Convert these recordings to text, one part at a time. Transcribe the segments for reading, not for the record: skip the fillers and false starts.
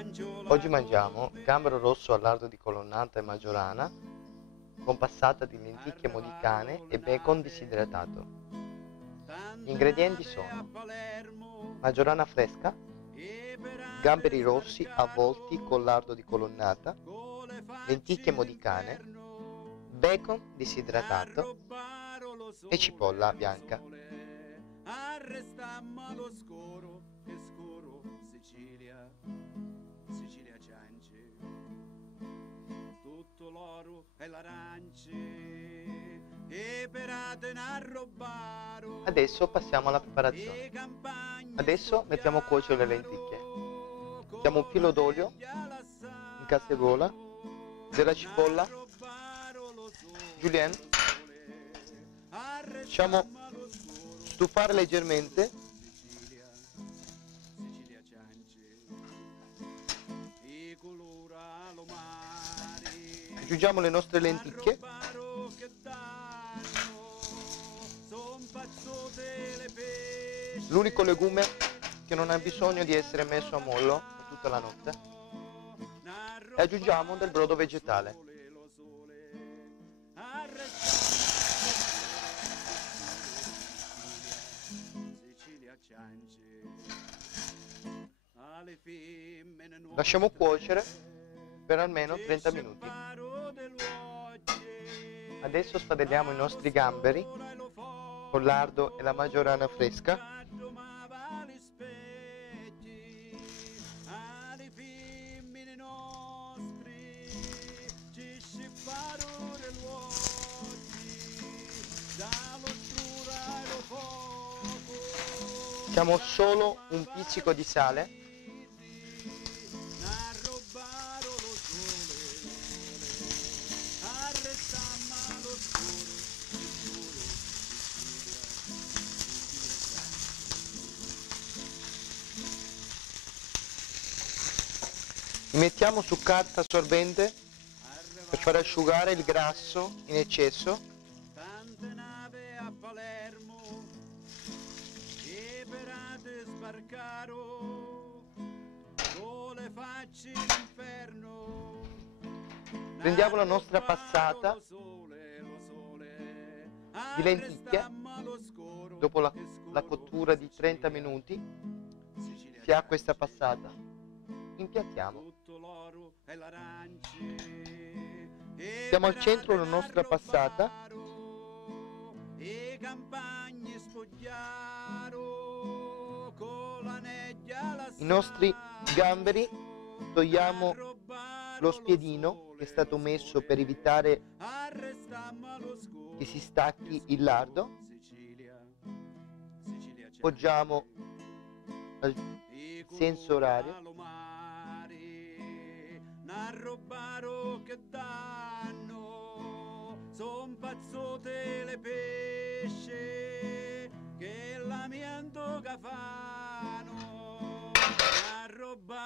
Oggi mangiamo gambero rosso al lardo di colonnata e maggiorana con passata di lenticchie modicane e bacon disidratato. Gli ingredienti sono maggiorana fresca, gamberi rossi avvolti col lardo di colonnata, lenticchie modicane, bacon disidratato e cipolla bianca. Arrestammo lo scoro, che scoro, Sicilia ciance, tutto l'oro e l'arance, e perate a rubaro. Adesso passiamo alla preparazione. Adesso mettiamo a cuocere le lenticchie. Mettiamo un filo d'olio in casseruola, della cipolla, julienne, lasciamo stufare leggermente. Aggiungiamo le nostre lenticchie. L'unico legume che non ha bisogno di essere messo a mollo per tutta la notte. E aggiungiamo del brodo vegetale. Lasciamo cuocere per almeno 30 minuti. Adesso spadelliamo i nostri gamberi con lardo e la maggiorana fresca. Mettiamo solo un pizzico di sale. Li mettiamo su carta assorbente per far asciugare il grasso in eccesso. Tante nave a Palermo, e perate sbarcaro, con le facce d'inferno. Prendiamo la nostra passata di lenticchie. Dopo la cottura di 30 minuti si ha questa passata. Impiattiamo. Mettiamo al centro la nostra passata. I nostri gamberi togliamo lo spiedino che è stato messo per evitare che si stacchi il lardo. Poggiamo al senso orario. Narrobaro che danno, son pazzote le pesce che l'amianto che fanno.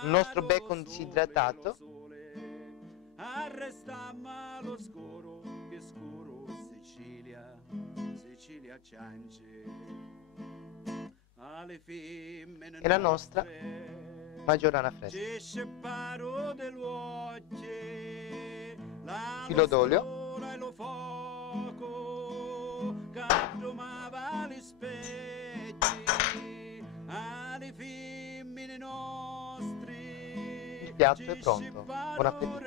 Il nostro bacon disidratato. Arrestammo lo scoro, che scoro, Sicilia ciance. E la nostra maggiorana fresca. Filo d'olio. Il piatto è pronto. Buon appetito.